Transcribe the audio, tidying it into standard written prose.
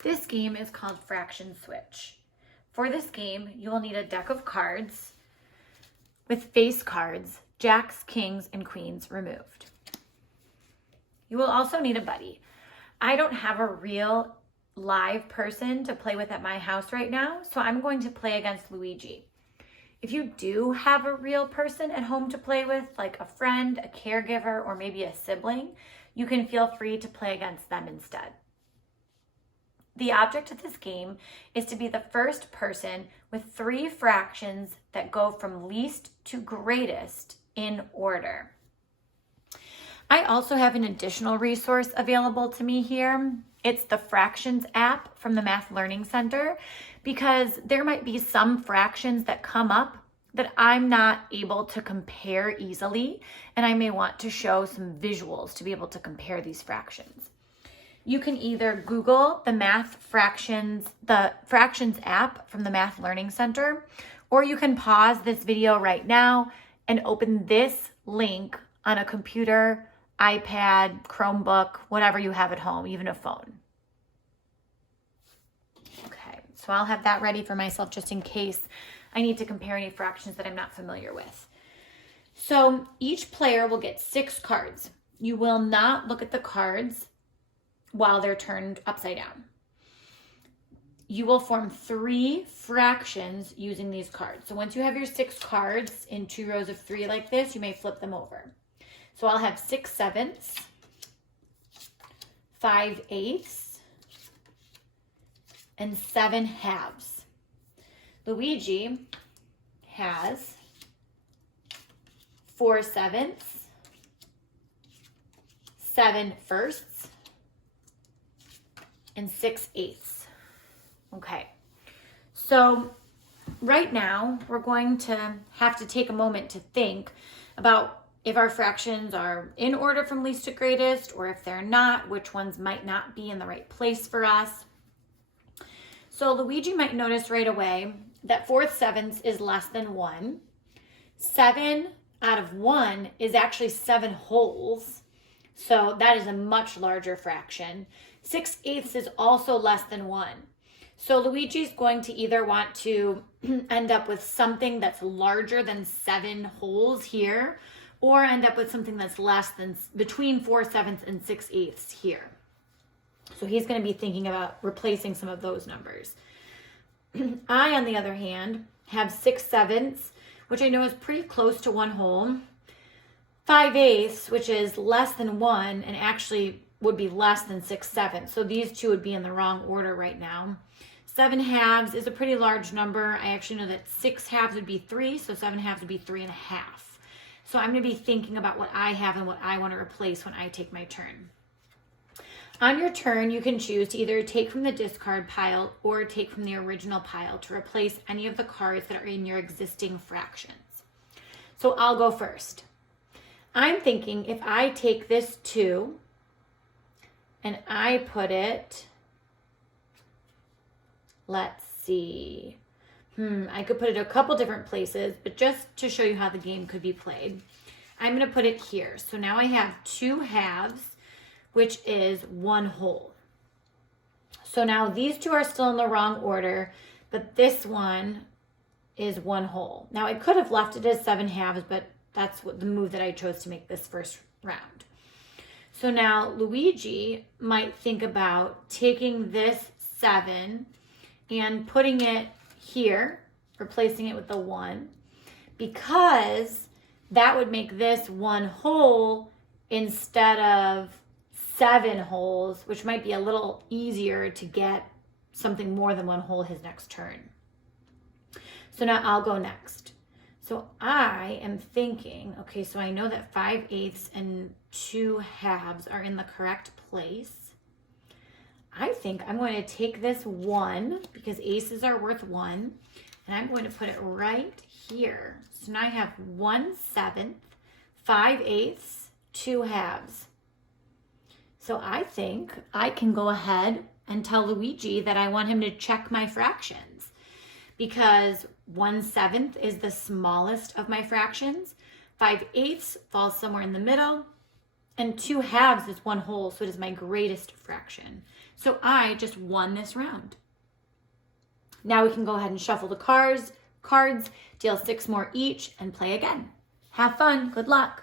This game is called Fraction Switch. For this game, you will need a deck of cards with face cards, jacks, kings, and queens removed. You will also need a buddy. I don't have a real live person to play with at my house right now, so I'm going to play against Luigi. If you do have a real person at home to play with, like a friend, a caregiver, or maybe a sibling, you can feel free to play against them instead. The object of this game is to be the first person with 3 fractions that go from least to greatest in order. I also have an additional resource available to me here. It's the Fractions app from the Math Learning Center, because there might be some fractions that come up that I'm not able to compare easily, and I may want to show some visuals to be able to compare these fractions. You can either Google the Fractions app from the Math Learning Center, or you can pause this video right now and open this link on a computer, iPad, Chromebook, whatever you have at home, even a phone. Okay, so I'll have that ready for myself just in case I need to compare any fractions that I'm not familiar with. So each player will get 6 cards. You will not look at the cards while they're turned upside down. You will form 3 fractions using these cards. So once you have your 6 cards in 2 rows of 3 like this, you may flip them over. So I'll have 6 sevenths, 5 eighths, and 7 halves. Luigi has 4 sevenths, 7 firsts, and 6 eighths. Okay, so right now we're going to have to take a moment to think about if our fractions are in order from least to greatest, or if they're not, which ones might not be in the right place for us. So Luigi might notice right away that 4 sevenths is less than 1. 7 out of 1 is actually 7 wholes. So that is a much larger fraction. 6 eighths is also less than 1. So Luigi's going to either want to end up with something that's larger than 7 wholes here, or end up with something that's less than between 4 sevenths and 6 eighths here. So he's going to be thinking about replacing some of those numbers. I, on the other hand, have 6 sevenths, which I know is pretty close to 1 whole. 5 eighths, which is less than 1 and actually would be less than 6 sevenths. So these two would be in the wrong order right now. 7 halves is a pretty large number. I actually know that 6 halves would be 3, so 7 halves would be 3 1/2. So I'm going to be thinking about what I have and what I want to replace when I take my turn. On your turn, you can choose to either take from the discard pile or take from the original pile to replace any of the cards that are in your existing fractions. So I'll go first. I'm thinking if I take this 2 and I put it, let's see, I could put it a couple different places, but just to show you how the game could be played, I'm going to put it here. So now I have 2 halves, which is 1 whole. So now these two are still in the wrong order, but this one is 1 whole. Now I could have left it as 7 halves, but that's what the move that I chose to make this first round. So now Luigi might think about taking this 7 and putting it here, replacing it with the 1, because that would make this 1 whole instead of 7 wholes, which might be a little easier to get something more than 1 whole his next turn. So now I'll go next. So I am thinking, okay, so I know that 5 eighths and 2 halves are in the correct place. I think I'm going to take this 1, because aces are worth 1, and I'm going to put it right here. So now I have 1 seventh, 5 eighths, 2 halves. So I think I can go ahead and tell Luigi that I want him to check my fractions, because 1 seventh is the smallest of my fractions. 5 eighths falls somewhere in the middle, And 2 halves is 1 whole, so it is my greatest fraction. So I just won this round. Now we can go ahead and shuffle the cards, deal 6 more each, and play again. Have fun. Good luck.